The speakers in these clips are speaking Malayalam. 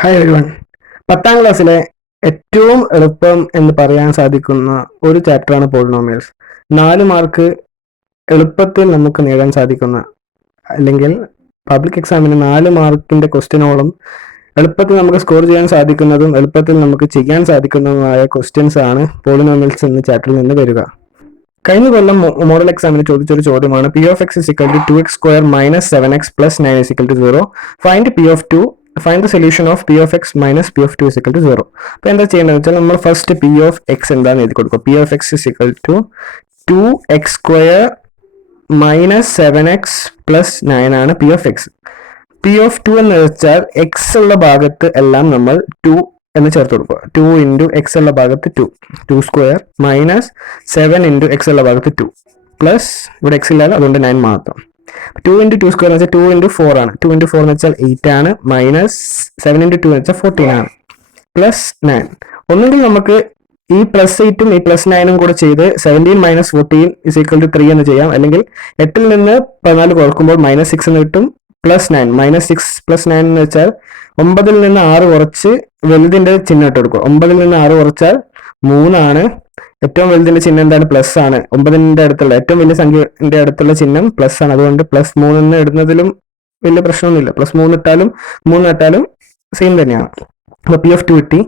Hi everyone. 10ാം ക്ലാസ്സിലെ ഏറ്റവും എളുപ്പം എന്ന് പറയാൻ സാധിക്കുന്ന ഒരു ചാപ്റ്ററാണ് പോളിനോമിയൽസ്. 4 മാർക്ക് എളുപ്പത്തിൽ നമുക്ക് നേടാൻ സാധിക്കുന്ന, അല്ലെങ്കിൽ പബ്ലിക് എക്സാമിന് 4 മാർക്കിന്റെ ക്വസ്റ്റ്യനോളം എളുപ്പത്തിൽ നമുക്ക് സ്കോർ ചെയ്യാൻ സാധിക്കുന്നതും എളുപ്പത്തിൽ നമുക്ക് ചെയ്യാൻ സാധിക്കുന്നതുമായ ക്വസ്റ്റ്യൻസ് ആണ് പോളിനോമിയൽസ് എന്ന ചാപ്റ്ററിൽ നിന്ന് വരിക. കഴിഞ്ഞ കൊല്ലം മോഡൽ എക്സാമിന് ചോദിച്ചൊരു ചോദ്യമാണ് P of X is equal to 2x² minus 7x plus 9 is equal to 0. Find P of 2. Find the solution of P of X minus P of 2 is equal to 0. അപ്പോൾ എന്താ ചെയ്യേണ്ടത് വെച്ചാൽ നമ്മൾ ഫസ്റ്റ് പി ഓഫ് എക്സ് എന്താണെന്ന് എഴുതി കൊടുക്കുക. P of X is equal to 2x² minus 7x plus 9 ആണ് P of X. P of 2 എന്ന് വെച്ചാൽ എക്സ് ഉള്ള ഭാഗത്ത് എല്ലാം നമ്മൾ 2 എന്ന് ചേർത്ത് കൊടുക്കുക. 2 ഇൻറ്റു എക്സ് ഉള്ള ഭാഗത്ത് 2² മൈനസ് 7 ഇൻറ്റു എക്സ് ഉള്ള ഭാഗത്ത് 2 പ്ലസ് ഇവിടെ എക്സ് ഇല്ലാതെ അതുകൊണ്ട് 9 മാത്രം. 2 ഇൻറ്റു 2² എന്ന് വെച്ചാൽ 2 ഇൻറ്റു 4 ആണ്. 2 ഇൻറ്റു 4 എന്ന് വെച്ചാൽ 8 ആണ്. മൈനസ് 7 ഇൻറ്റു 2 എന്ന് വെച്ചാൽ 14 ആണ്. പ്ലസ് 9. ഒന്നുകിൽ നമുക്ക് ഈ പ്ലസ് 8ഉം ഈ പ്ലസ് 9ഉം കൂടെ ചെയ്ത് 17 മൈനസ് 14 ഇസ് ഈക്വൽ ടു 3 എന്ന് ചെയ്യാം. അല്ലെങ്കിൽ 8ൽ നിന്ന് 14 കുറക്കുമ്പോൾ മൈനസ് 6 എന്ന് കിട്ടും. പ്ലസ് 9 മൈനസ് 6 പ്ലസ് 9 എന്ന് വെച്ചാൽ 9ൽ നിന്ന് 6 കുറച്ച് വലുതിന്റെ ചിഹ്നം ഇട്ട് കൊടുക്കുക. 9ൽ നിന്ന് 6 കുറച്ചാൽ 3 ആണ്. ഏറ്റവും വലുതിന്റെ ചിഹ്നം എന്താണ്? പ്ലസ് ആണ്. 9ന്റെ അടുത്തുള്ള ഏറ്റവും വലിയ സംഖ്യന്റെ അടുത്തുള്ള ചിഹ്നം പ്ലസ് ആണ്. അതുകൊണ്ട് പ്ലസ് 3 എന്ന് ഇടുന്നതിലും വലിയ പ്രശ്നമൊന്നുമില്ല. പ്ലസ് 3 ഇട്ടാലും 3 ഇട്ടാലും സെയിം തന്നെയാണ്. അപ്പൊ പി ഓഫ് 2 കിട്ടി.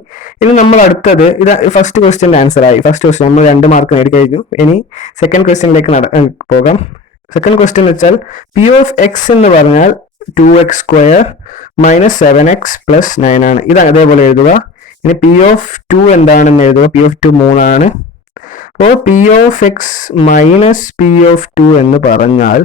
ഇനി നമ്മൾ അടുത്തത് ഇത് ഫസ്റ്റ് ക്വസ്റ്റ്യന്റെ ആൻസർ ആയി. ഫസ്റ്റ് ക്വസ്റ്റ്യൻ നമ്മൾ 2 മാർക്ക് നേടിക്കഴിഞ്ഞു. ഇനി സെക്കൻഡ് ക്വസ്റ്റ്യനിലേക്ക് പോകാം. സെക്കൻഡ് ക്വസ്റ്റ്യൻ വെച്ചാൽ പി ഓഫ് എക്സ് എന്ന് പറഞ്ഞാൽ 2x² മൈനസ് 7x പ്ലസ് 9 ആണ്. ഇത് അതേപോലെ എഴുതുക. ഇനി പി ഓഫ് 2 എന്താണെന്ന് എഴുതുക. പി ഓഫ് 2 3 ആണ്. അപ്പോൾ P of X minus P of 2 എന്ന് പറഞ്ഞാൽ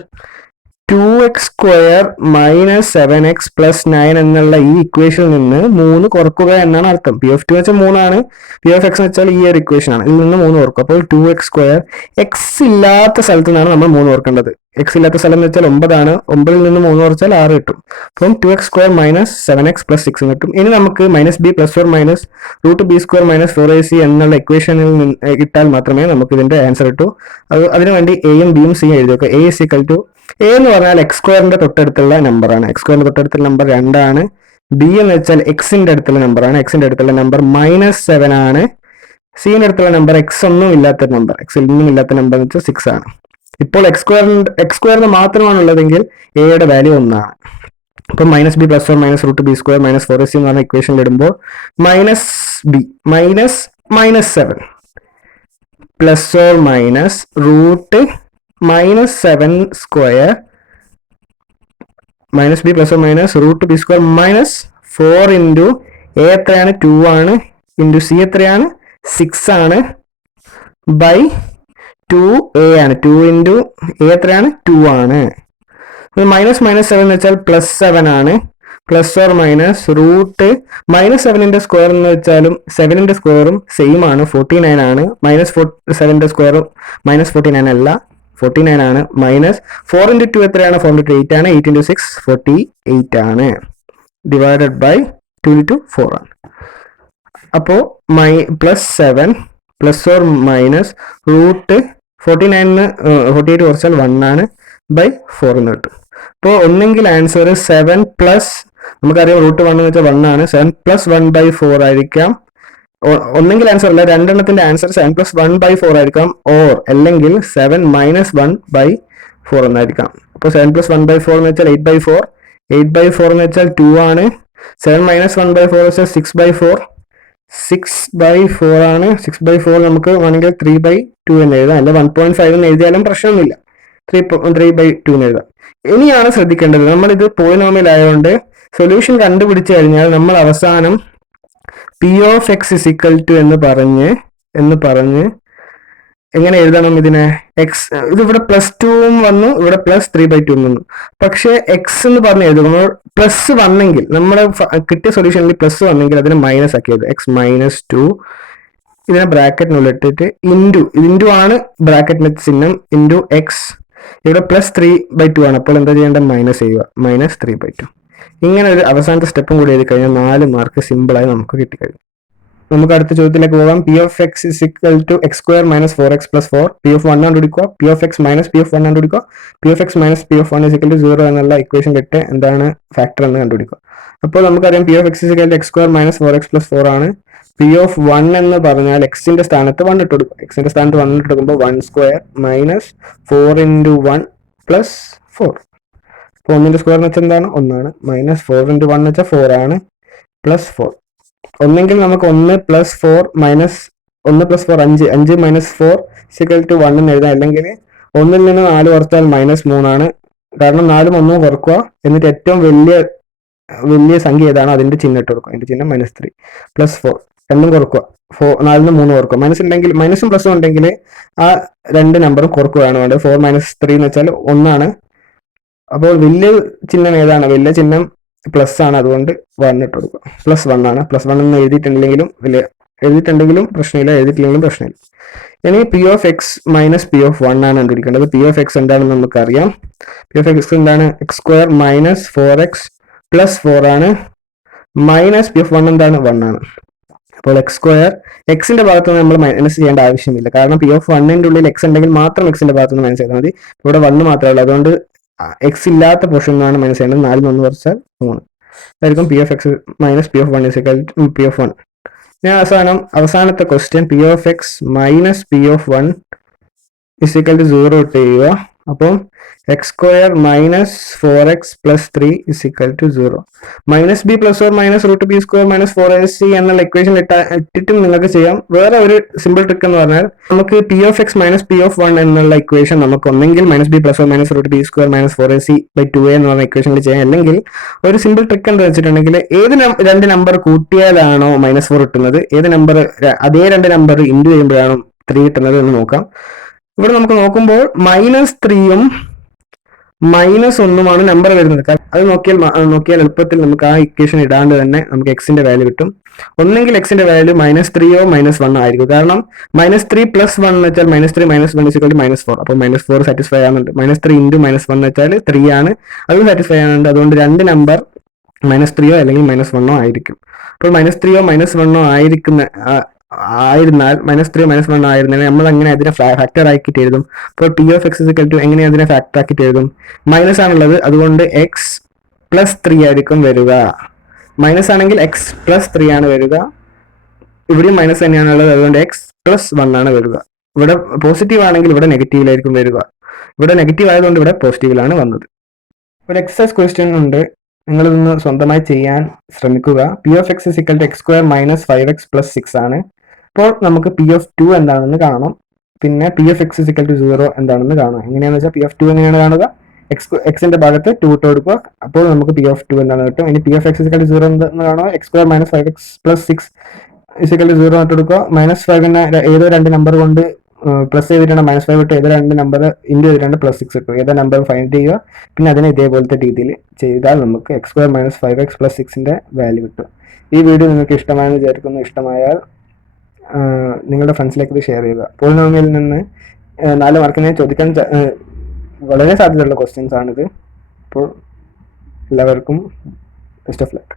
2x² മൈനസ് 7x പ്ലസ് 9 എന്നുള്ള ഈ ഇക്വേഷനിൽ നിന്ന് 3 കുറക്കുക എന്നാണ് അർത്ഥം. പി ഓഫ് 2 വെച്ചാൽ 3 ആണ്. പി ഓഫ് എക്സ് വെച്ചാൽ ഈ ഒരു ഇക്വേഷൻ ആണ്. ഇതിൽ നിന്ന് 3 കുറക്കും. അപ്പോൾ 2x² എക്സ് ഇല്ലാത്ത സ്ഥലത്ത് നിന്നാണ് നമ്മൾ 3 കുറക്കേണ്ടത്. എക്സ് ഇല്ലാത്ത സ്ഥലം എന്ന് വെച്ചാൽ 9 ആണ്. 9ൽ നിന്ന് 3 കുറച്ചാൽ 6 കിട്ടും. അപ്പം 2x² മൈനസ് 7x പ്ലസ് 6 കിട്ടും. ഇനി നമുക്ക് minus B plus 4 minus root b² minus 4ac എന്നുള്ള ഇക്വേഷനിൽ ഇട്ടാൽ മാത്രമേ നമുക്ക് ഇതിന്റെ ആൻസർ കിട്ടൂ. അതിനുവേണ്ടി എയും ബിയും സിയും എഴുതി വെക്കുക. A is equal to A എന്ന് പറഞ്ഞാൽ x² തൊട്ടടുത്തുള്ള നമ്പർ ആണ്. x² തൊട്ടടുത്തുള്ള നമ്പർ 2 ആണ്. ബി എന്ന് വെച്ചാൽ എക്സിന്റെ അടുത്തുള്ള നമ്പർ ആണ്. എക്സിന്റെ അടുത്തുള്ള നമ്പർ മൈനസ് 7 ആണ്. സിന്റെ അടുത്തുള്ള നമ്പർ എക്സ് ഒന്നും ഇല്ലാത്ത നമ്പർ, എക്സിൽ നിന്നും ഇല്ലാത്ത നമ്പർ എന്ന് വെച്ചാൽ 6 ആണ്. ഇപ്പോൾ x² മാത്രമാണ് ഉള്ളതെങ്കിൽ എയുടെ വാല്യൂ 1 ആണ്. അപ്പൊ minus B plus 4 minus root b² minus 4ac എന്ന് പറഞ്ഞ ഇക്വേഷനിൽ ഇടുമ്പോൾ minus B minus 7 plus or minus root minus 7² minus B plus or minus root b² minus 4 into A എത്രയാണ്? 2 ആണ്. ഇൻറ്റു സി എത്രയാണ്? 6 ആണ്. ബൈ 2a ആണ്. 2 ഇൻറ്റു എ എത്രയാണ്? 2 ആണ്. മൈനസ് 7 എന്ന് വെച്ചാൽ പ്ലസ് 7 ആണ്. Plus or minus root minus 7ന്റെ സ്ക്വയർ എന്ന് വെച്ചാലും 7ന്റെ സ്ക്വയറും സെയിം ആണ്, 49 ആണ്. മൈനസ് 7ന്റെ സ്ക്വയറും മൈനസ് 49 അല്ല, 49 ആണ്. മൈനസ് 4 ഇൻറ്റു 2 എത്രയാണ്? 4 ഇൻറ്റു 8 ആണ്. 8 ഇൻറ്റു 6 48 ആണ്. ഡിവൈഡഡ് ബൈ 2 ഇൻറ്റു 4 ആണ്. അപ്പോൾ plus 7 plus or minus root 48 കുറച്ചാൽ 1 ആണ്. ബൈ 4 എന്ന് കിട്ടും. അപ്പോൾ ഒന്നെങ്കിൽ ആൻസർ 7 പ്ലസ് നമുക്കറിയാം റൂട്ട് 1 എന്ന് വെച്ചാൽ 1 ആണ്. 7 പ്ലസ് 1 ബൈ 4 ആയിരിക്കാം. ഒന്നെങ്കിൽ ആൻസർ അല്ല, രണ്ടെണ്ണത്തിന്റെ ആൻസർ 7 പ്ലസ് 1 ബൈ 4 ആയിരിക്കാം. ഓർ അല്ലെങ്കിൽ 7 മൈനസ് 1 ബൈ 4 എന്നായിരിക്കാം. അപ്പോൾ 7 പ്ലസ് 1 ബൈ 4 എന്ന് വെച്ചാൽ 8 ബൈ 4. 8 ബൈ 4 എന്ന് വെച്ചാൽ 2 ആണ്. 7 മൈനസ് 1 ബൈ 4 വെച്ചാൽ 6 ബൈ 4. 6 ബൈ 4 ആണ്. 6 ബൈ 4 നമുക്ക് വേണമെങ്കിൽ 3 ബൈ 2 എന്ന് എഴുതാം. അല്ല 1.5 എന്ന് എഴുതിയാലും പ്രശ്നമൊന്നുമില്ല. 3 ബൈ 2 എന്ന് എഴുതാം. ഇനിയാണ് ശ്രദ്ധിക്കേണ്ടത്, നമ്മൾ ഇത് പോളിനോമിയൽ ആയതുകൊണ്ട് സൊല്യൂഷൻ കണ്ടുപിടിച്ചു കഴിഞ്ഞാൽ നമ്മൾ അവസാനം P of X is equal to എന്ന് പറഞ്ഞ് എങ്ങനെ എഴുതണം ഇതിനെ? എക്സ് ഇതിവിടെ പ്ലസ് 2 വന്നു, ഇവിടെ പ്ലസ് 3/2 വന്നു. പക്ഷെ എക്സ് എന്ന് പറഞ്ഞ് എഴുതുമ്പോൾ പ്ലസ് വന്നെങ്കിൽ നമ്മുടെ കിട്ടിയ സൊല്യൂഷനിൽ പ്ലസ് വന്നെങ്കിൽ അതിനെ മൈനസ് ആക്കിയത് എക്സ് മൈനസ് 2 ഇതിനെ ബ്രാക്കറ്റിനുള്ളിട്ടിട്ട് ഇൻറ്റു ആണ് ബ്രാക്കറ്റിന്റെ ചിഹ്നം. ഇൻറ്റു എക്സ് ഇവിടെ പ്ലസ് 3/2 ആണ്. അപ്പോൾ എന്താ ചെയ്യേണ്ടത്? മൈനസ് ചെയ്യുക. മൈനസ് 3/2. ഇങ്ങനെ ഒരു അവസാനത്തെ സ്റ്റെപ്പും കൂടി എഴുതി കഴിഞ്ഞാൽ 4 മാർക്ക് സിമ്പിളായി നമുക്ക് കിട്ടിക്കഴിഞ്ഞു. നമുക്ക് അടുത്ത ചോദ്യത്തിലേക്ക് പോകാം. P of X is equal to X square minus 4x+4. P of 1 കണ്ടുപിടിക്കുക. P of X minus P of 1 കണ്ടുപിടിക്കുക. P of X minus P of 1 is equal to 0 എന്നുള്ള ഇക്വേഷൻ കിട്ടി എന്താണ് ഫാക്ടർ എന്ന് കണ്ടുപിടിക്കുക. അപ്പോൾ നമുക്കറിയാം P of X is equal to X square minus 4x+4 ആണ്. പി ഓഫ് 1 എന്ന് പറഞ്ഞാൽ എക്സിന്റെ സ്ഥാനത്ത് 1 ഇട്ട് കൊടുക്കും. എക്സിന്റെ സ്ഥാനത്ത് 1 ഇട്ട് കൊടുക്കുമ്പോൾ 1 സ്ക്വയർ മൈനസ് 4 × 1 പ്ലസ് 4. അപ്പോൾ 1 സ്ക്വയർ എന്ന് വെച്ചാൽ എന്താണ്? 1 മൈനസ് 4 × 1 എന്ന് വെച്ചാൽ 4 ആണ് പ്ലസ് 4. ഒന്നെങ്കിൽ നമുക്ക് 1 + 4 മൈനസ് 1 + 4 5 മൈനസ് 4 ഇക്വൽ ടു 1 എന്ന് എഴുതാം. അല്ലെങ്കിൽ 1 ൽ നിന്ന് 4 കുറച്ചാൽ -3 ആണ്. കാരണം 4 1 കുറക്കുക, എന്നിട്ട് ഏറ്റവും വലിയ സംഖ്യ ഏതാണ് അതിന്റെ ചിഹ്നം ഇട്ട് കൊടുക്കുക. അതിന്റെ ചിഹ്നം -3 പ്ലസ് 4 രണ്ടും കുറക്കുക. 4 ൽ നിന്ന് 3 കുറക്കുക. മൈനസും പ്ലസും ഉണ്ടെങ്കിൽ ആ രണ്ട് നമ്പറും കുറക്കുകയാണ് വേണ്ടത്. 4 - 3 എന്ന് വെച്ചാൽ 1 ആണ്. അപ്പോൾ വലിയ ചിഹ്നം ഏതാണ്? വലിയ ചിഹ്നം പ്ലസ് ആണ്. അതുകൊണ്ട് 1 ഇട്ട് കൊടുക്കുക. +1 ആണ്. +1 എന്ന് എഴുതിയിട്ടുണ്ടെങ്കിലും പ്രശ്നമില്ല, എഴുതിയിട്ടില്ലെങ്കിലും പ്രശ്നമില്ല. ഇനി P of X minus P of 1 ആണ് കണ്ടുപിടിക്കേണ്ടത്. പി ഓഫ് എക്സ് എന്താണെന്ന് നമുക്കറിയാം. പി ഓഫ് എക്സ് എന്താണ്? എക്സ് സ്ക്വയർ മൈനസ് 4x + 4 ആണ്. മൈനസ് പി ഓഫ് 1 എന്താണ്? 1 ആണ്. അപ്പോൾ എക്സ് സ്ക്വയർ എക്സിന്റെ ഭാഗത്ത് നിന്ന് നമ്മൾ മൈനസ് ചെയ്യേണ്ട ആവശ്യമില്ല. കാരണം പി ഓഫ് 1ന്റെ ഉള്ളിൽ എക്സ് ഉണ്ടെങ്കിൽ മാത്രം എക്സിന്റെ ഭാഗത്ത് നിന്ന് മൈനസ് ചെയ്താൽ മതി. ഇവിടെ 1 മാത്രമേ ഉള്ളൂ. അതുകൊണ്ട് എക്സ് ഇല്ലാത്ത പോർഷൻ നിന്നാണ് മൈനസ് ചെയ്യേണ്ടത്. 4 ൽ 1 കുറച്ചാൽ 3 ആയിരിക്കും. P of X minus P of 1 is equal to P of 1. ഇനി അവസാനത്തെ question P of X minus P of 1 is equal to 0 ഇട്ട് ചെയ്യുക. അപ്പം X square minus 4x + 3 is equal to 0. -b + or -√b² - 4ac എന്നുള്ള ഇക്വേഷൻ ഇട്ടിട്ടും നിങ്ങൾക്ക് ചെയ്യാം. വേറെ ഒരു സിമ്പിൾ ട്രിക്ക് എന്ന് പറഞ്ഞാൽ നമുക്ക് P of X minus P of 1 എന്നുള്ള ഇക്വേഷൻ നമുക്ക് ഒന്നെങ്കിൽ -b + or -√b² - 4ac/2a എന്ന് പറഞ്ഞ ഇക്വേഷനിൽ ചെയ്യാം. അല്ലെങ്കിൽ ഒരു സിമ്പിൾ ട്രിക്ക് എന്താ വെച്ചിട്ടുണ്ടെങ്കിൽ ഏത് രണ്ട് നമ്പർ കൂട്ടിയാലാണോ -4 കിട്ടുന്നത്, ഏത് നമ്പർ അതേ രണ്ട് നമ്പർ ഇൻറ്റു ചെയ്യുമ്പോഴാണോ 3 കിട്ടുന്നത് എന്ന് നോക്കാം. ഇവിടെ നമുക്ക് നോക്കുമ്പോൾ -3ഉം -1ഉമാണ് നമ്പർ വരുന്നത്. അത് നോക്കിയാൽ എളുപ്പത്തിൽ നമുക്ക് ആ ഇക്വേഷൻ ഇടാണ്ട് തന്നെ നമുക്ക് എക്സിന്റെ വാല്യൂ കിട്ടും. ഒന്നെങ്കിൽ എക്സിന്റെ വാല്യൂ -3ഓ -1 ആയിരിക്കും. കാരണം -3 + 1 എന്ന് വെച്ചാൽ -3 - 1 = -4. അപ്പോൾ -4 സാറ്റിസ്ഫൈ ആകുന്നുണ്ട്. -3 × -1 എന്ന് വെച്ചാൽ 3 ആണ്, അതും സാറ്റിസ്ഫൈ ആകുന്നുണ്ട്. അതുകൊണ്ട് രണ്ട് നമ്പർ -3ഓ അല്ലെങ്കിൽ -1ഓ ആയിരിക്കും. അപ്പോൾ -3ഓ -1ഓ ആയിരുന്നാൽ -3 -1 ആയിരുന്നാൽ നമ്മൾ എങ്ങനെ അതിനെ ഫാക്ടർ ആക്കിയിട്ട് എഴുതും? അപ്പോൾ T of X equal to എങ്ങനെ അതിനെ ഫാക്ടർ ആക്കിയിട്ട് എഴുതും? മൈനസ് ആണുള്ളത്, അതുകൊണ്ട് എക്സ് +3 ആയിരിക്കും വരിക. മൈനസ് ആണെങ്കിൽ എക്സ് +3 ആണ് വരിക. ഇവിടെയും മൈനസ് തന്നെയാണുള്ളത്, അതുകൊണ്ട് എക്സ് +1 ആണ് വരിക. ഇവിടെ പോസിറ്റീവ് ആണെങ്കിൽ ഇവിടെ നെഗറ്റീവിലായിരിക്കും വരിക. ഇവിടെ നെഗറ്റീവ് ആയതുകൊണ്ട് ഇവിടെ പോസിറ്റീവിലാണ് വന്നത്. ഒരു എക്സസൈസ് ക്വസ്റ്റ്യൻ ഉണ്ട്, നിങ്ങൾ ഇതൊന്ന് സ്വന്തമായി ചെയ്യാൻ ശ്രമിക്കുക. P of X is equal to X square minus 5x + 6 ആണ്. അപ്പോൾ നമുക്ക് പി ഓഫ് 2 എന്താണെന്ന് കാണണം. പിന്നെ P of X is equal to 0 എന്താണെന്ന് കാണാം. എങ്ങനെയാണെന്ന് വെച്ചാൽ പി ഓഫ് 2 എങ്ങനെയാണ് കാണുക? എക്സിന്റെ ഭാഗത്ത് 2 ഇട്ട് കൊടുക്കുക. അപ്പോൾ നമുക്ക് പി ഓഫ് 2 എന്താണെന്ന് കിട്ടും. ഇനി P of X is equal to 0 എന്ന് കാണുക. X square minus 5x + 6 is equal to 0 ഇട്ട് കൊടുക്കുക. -5നെ ഏതോ രണ്ട് നമ്പർ കൊണ്ട് പ്ലസ് ചെയ്തിട്ടുണ്ട്. -5 ഇട്ട് ഏതോ രണ്ട് നമ്പർ ഇൻറ്റു ചെയ്തിട്ടുണ്ട്, +6 ഇട്ടു. ഏതോ നമ്പർ ഫൈൻഡ് ചെയ്യുക. പിന്നെ അതിനെ ഇതേപോലത്തെ രീതിയിൽ ചെയ്താൽ നമുക്ക് എക്സ് സ്ക്വയർ മൈനസ് 5x + 6ന്റെ വാല്യൂ കിട്ടും. ഈ വീഡിയോ നിങ്ങൾക്ക് ഇഷ്ടമായെന്ന് വിചാരിക്കുന്നു. ഇഷ്ടമായാൽ നിങ്ങളുടെ ഫ്രണ്ട്സിലേക്ക് ഇത് ഷെയർ ചെയ്യുക. പോളിനോമിയലിൽ നിന്ന് 4 മാർക്കിനെ ചോദിക്കാൻ വളരെ സാധ്യതയുള്ള ക്വസ്റ്റ്യൻസ് ആണിത്. അപ്പോൾ എല്ലാവർക്കും ബെസ്റ്റ് ഓഫ് ലക്ക്.